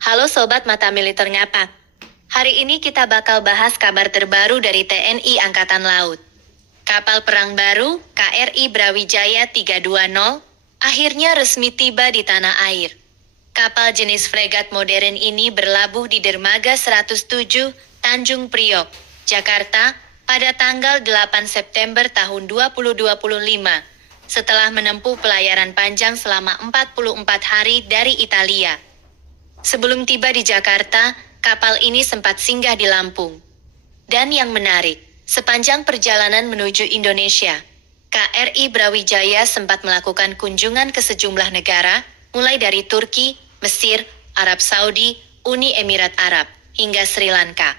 Halo Sobat Mata Militer Ngapak. Hari ini kita bakal bahas kabar terbaru dari TNI Angkatan Laut. Kapal perang baru, KRI Brawijaya 320, akhirnya resmi tiba di tanah air. Kapal jenis fregat modern ini berlabuh di Dermaga 107, Tanjung Priok, Jakarta, pada tanggal 8 September tahun 2025, setelah menempuh pelayaran panjang selama 44 hari dari Italia. Sebelum tiba di Jakarta, kapal ini sempat singgah di Lampung. Dan yang menarik, sepanjang perjalanan menuju Indonesia, KRI Brawijaya sempat melakukan kunjungan ke sejumlah negara, mulai dari Turki, Mesir, Arab Saudi, Uni Emirat Arab, hingga Sri Lanka.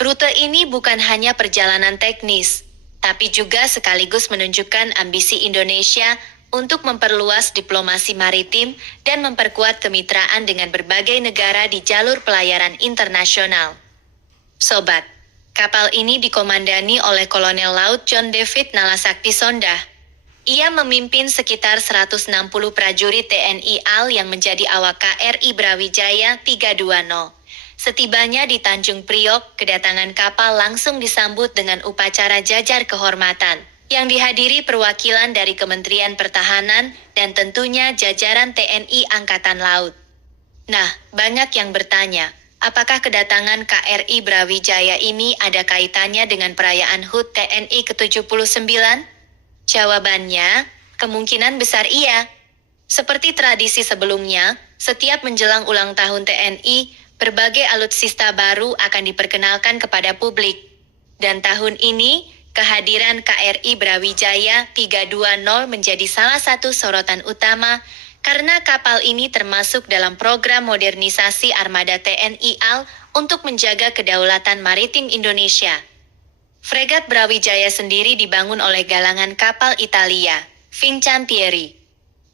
Rute ini bukan hanya perjalanan teknis, tapi juga sekaligus menunjukkan ambisi Indonesia untuk memperluas diplomasi maritim dan memperkuat kemitraan dengan berbagai negara di jalur pelayaran internasional. Sobat, kapal ini dikomandani oleh Kolonel Laut John David Nalasakti Sondah. Ia memimpin sekitar 160 prajurit TNI AL yang menjadi awak KRI Brawijaya 320. Setibanya di Tanjung Priok, kedatangan kapal langsung disambut dengan upacara jajar kehormatan, yang dihadiri perwakilan dari Kementerian Pertahanan dan tentunya jajaran TNI Angkatan Laut. Nah, banyak yang bertanya, apakah kedatangan KRI Brawijaya ini ada kaitannya dengan perayaan HUT TNI ke-79? Jawabannya, kemungkinan besar iya. Seperti tradisi sebelumnya, setiap menjelang ulang tahun TNI, berbagai alutsista baru akan diperkenalkan kepada publik. Dan tahun ini, kehadiran KRI Brawijaya 320 menjadi salah satu sorotan utama karena kapal ini termasuk dalam program modernisasi armada TNI AL untuk menjaga kedaulatan maritim Indonesia. Fregat Brawijaya sendiri dibangun oleh galangan kapal Italia, Fincantieri.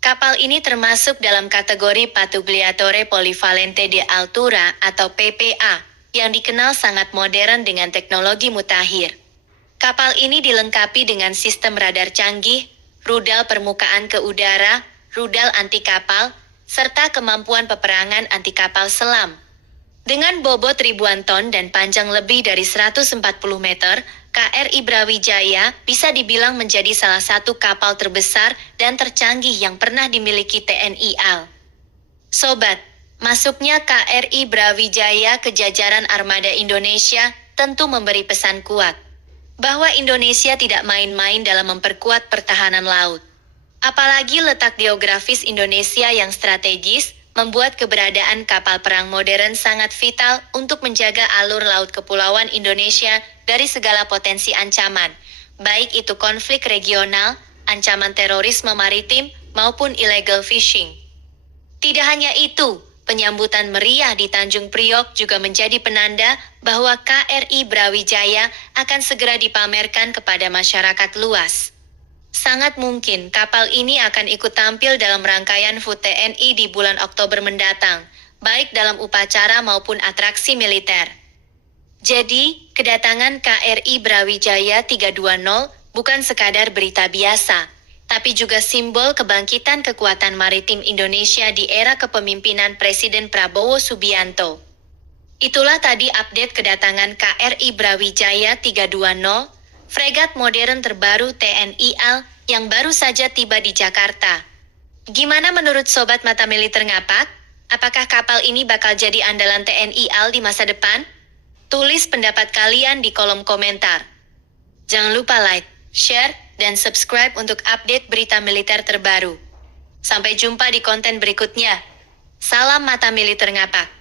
Kapal ini termasuk dalam kategori Pattugliatore Polivalente di Altura atau PPA, yang dikenal sangat modern dengan teknologi mutakhir. Kapal ini dilengkapi dengan sistem radar canggih, rudal permukaan ke udara, rudal anti kapal, serta kemampuan peperangan anti kapal selam. Dengan bobot ribuan ton dan panjang lebih dari 140 meter, KRI Brawijaya bisa dibilang menjadi salah satu kapal terbesar dan tercanggih yang pernah dimiliki TNI AL. Sobat, masuknya KRI Brawijaya ke jajaran armada Indonesia tentu memberi pesan kuat bahwa Indonesia tidak main-main dalam memperkuat pertahanan laut. Apalagi letak geografis Indonesia yang strategis membuat keberadaan kapal perang modern sangat vital untuk menjaga alur laut kepulauan Indonesia dari segala potensi ancaman, baik itu konflik regional, ancaman terorisme maritim, maupun illegal fishing. Tidak hanya itu, penyambutan meriah di Tanjung Priok juga menjadi penanda bahwa KRI Brawijaya akan segera dipamerkan kepada masyarakat luas. Sangat mungkin kapal ini akan ikut tampil dalam rangkaian HUT TNI di bulan Oktober mendatang, baik dalam upacara maupun atraksi militer. Jadi, kedatangan KRI Brawijaya 320 bukan sekadar berita biasa, tapi juga simbol kebangkitan kekuatan maritim Indonesia di era kepemimpinan Presiden Prabowo Subianto. Itulah tadi update kedatangan KRI Brawijaya 320, fregat modern terbaru TNI AL yang baru saja tiba di Jakarta. Gimana menurut Sobat Mata Militer Ngapak? Apakah kapal ini bakal jadi andalan TNI AL di masa depan? Tulis pendapat kalian di kolom komentar. Jangan lupa like, share, dan subscribe untuk update berita militer terbaru. Sampai jumpa di konten berikutnya. Salam Mata Militer Ngapak.